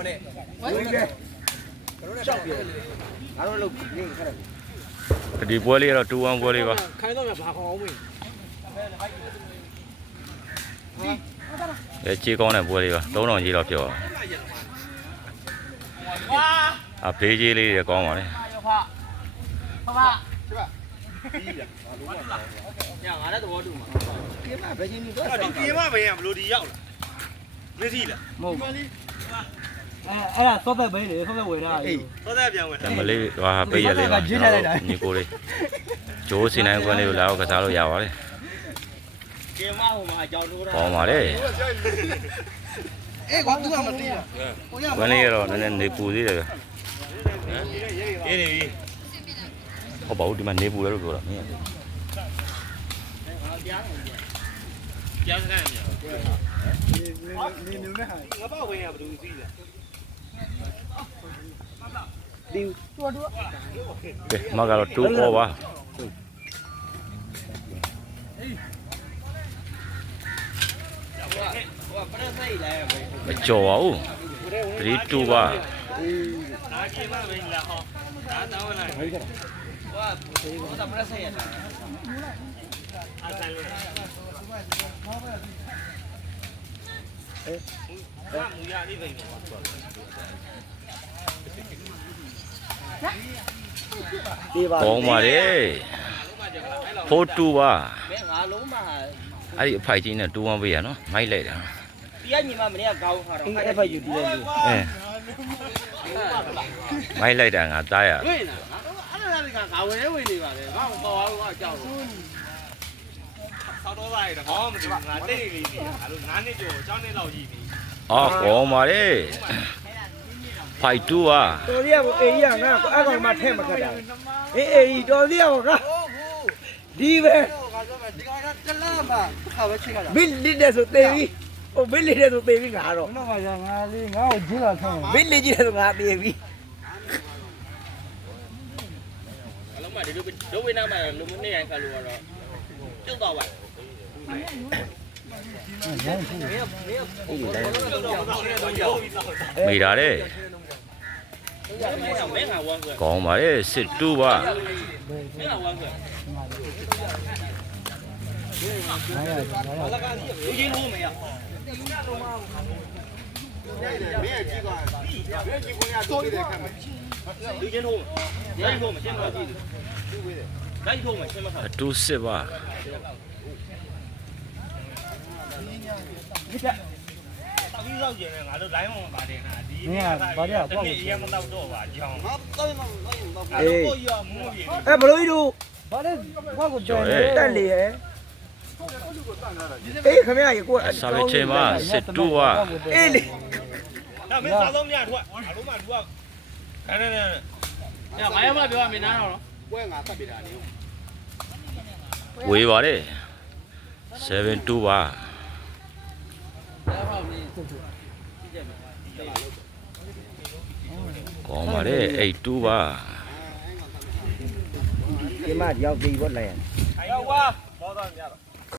ပေါ်နဲ့ဝိုင်းတယ်ရှောက်ပြေငါတို့လုတ်နေခက်တယ်ဒီပွဲလေးကတော့2-1ပွဲလေးပါခိုင်းတော့မြဘာခေါအောင်မင်းအဲကြေးကောင်းတဲ့ပွဲလေးပါ3000ကြီးတော့ပြောပါအဖေးကြီးလေးတွေကောင်းပါလေညငါလည်းသဘောတူမှာပြေမဘယ်ချင်းတော့အဲ့တော့ပြေမဘယ်ရမလို့ဒီရောက်လာမင်းစီလားမဟုတ် အဲအဲ့ဒါသော့သက်ပဲလေသော့သက်ဝယ်ထားအေးသောသားပြန်ဝင်အမလေးဟာပေးရလေးပါညီကိုလေးဂျိုးစီနိုင်ကွန်းလေးကိုလာတော့ကစားလို့ရပါတယ်ကေမဟိုမှာအကြောင်းထိုးတာကောင်းပါလေအေးကွာသူကမသိတာကွန်းလေးကတော့နည်းနည်းနေပူသေးတယ်ဗျရေးနေပြီဟုတ်ပါဘူးဒီမှာနေပူတယ်လို့ပြောတာမင်းကျောင်းကန်မြောနေနေနဲ့ဟာငါပေါ့ဝင်ရဘယ်သူစီးလဲ ကဲမကတော့2 over ပါဟိုကပြတ်စိတ်လဲပဲမကြော်ပါဘူး3 2ပါနာပြေမဘယ်လာဟောဒါတောင်းလာဟိုကဟိုကပြတ်စိတ်ရတာအဆန်လေးအဲ မူရလေးပဲဒီပါကောင်းပါလေ4 2ပါဘယ်ငါလုံးမှာအဲ့ဒီအဖိုက်ကြီးနဲ့2 1ပေးရနော်မိုက်လိုက်တာဒီကညီမမနေ့ကကောင်းခါတော့အဲ့ဖက်ယူဒီလဲလို့အဲမိုက်လိုက်တာငါသားရဝိနေတာအဲ့ဒါကငါဝင်ဝင်နေပါလေငါ့ကိုပေါ်အောင်ကကြောက်လို့ဆောက်တော့ပါရတော့ဟောမသိငါတိတ်လေးနေအဲ့လို9နှစ်ကျော်ကျောင်းနှစ်လောက်ကြီးပြီ အော်ကောင်းပါလေဖိုက်2ပါတော်ရကိုအေးရငါအဲ့ကောင်မှထဲမခတ်တာအေးအေးတော်ရကိုကဒီပဲဒီကောင်ကတလားမှာခါပဲချိန်လာဘိလစ်တဲ့ဆိုသေးပြီဟိုဘိလစ်တဲ့ဆိုသေးပြီငါတော့တော့ကငါလေးငါ့ကိုဂျင်းလာဆောင်းဘိလစ်ကြီးတဲ့ဆိုငါသေးပြီအလုံးမဒီလိုဒုဝိနာမှာလုံမနေရင်ခါလို့ကတော့ကျုပ်တော့ပါ မိတာတဲ့မင်းကဝမ်းကွယ်ကောင်းပါလေစစ်2ပါမင်းကဝမ်းကွယ်လူချင်းလို့မရမင်းကြီးကမင်းကြီးကိုရတော့တယ်ခံမယ်လူချင်းလို့ညိုင်းလို့မရှင်း တော့ကြည့်လိုက်လို့မရှင်းမခါအတူစစ်ပါတောက်ကြီးရောက်ကျင်နေငါတို့ line မှာပါတယ်နာဒီနေ့ကဘာလဲပေါ့ဒီရမတော့တော့ပါကြောင်းငါတော့မတော့တော့အေးကိုရမူးပြီအဲ့ဘလို့ကြီးတို့ဘာလဲဘာကိုကျော်ရဲ့တက်လေရဲ့အေးခမရရေကိုဆာဗေချင်းပါစစ်2ပါအေးလေဒါမင်းစားဆုံးမြတ်ထွက်ငါတို့မှသူကခဏနဲ့ညဘာရမပြောရမင်းနားတော့ပွဲငါတက်ပြတာလေဝေးပါလေ7 2ပါ ကောင်းပါလေ8 2ပါဒီမှာတယောက်ပြီးဘောလိုက်ရရောက်ကွာဘောတော့မြတ်တော့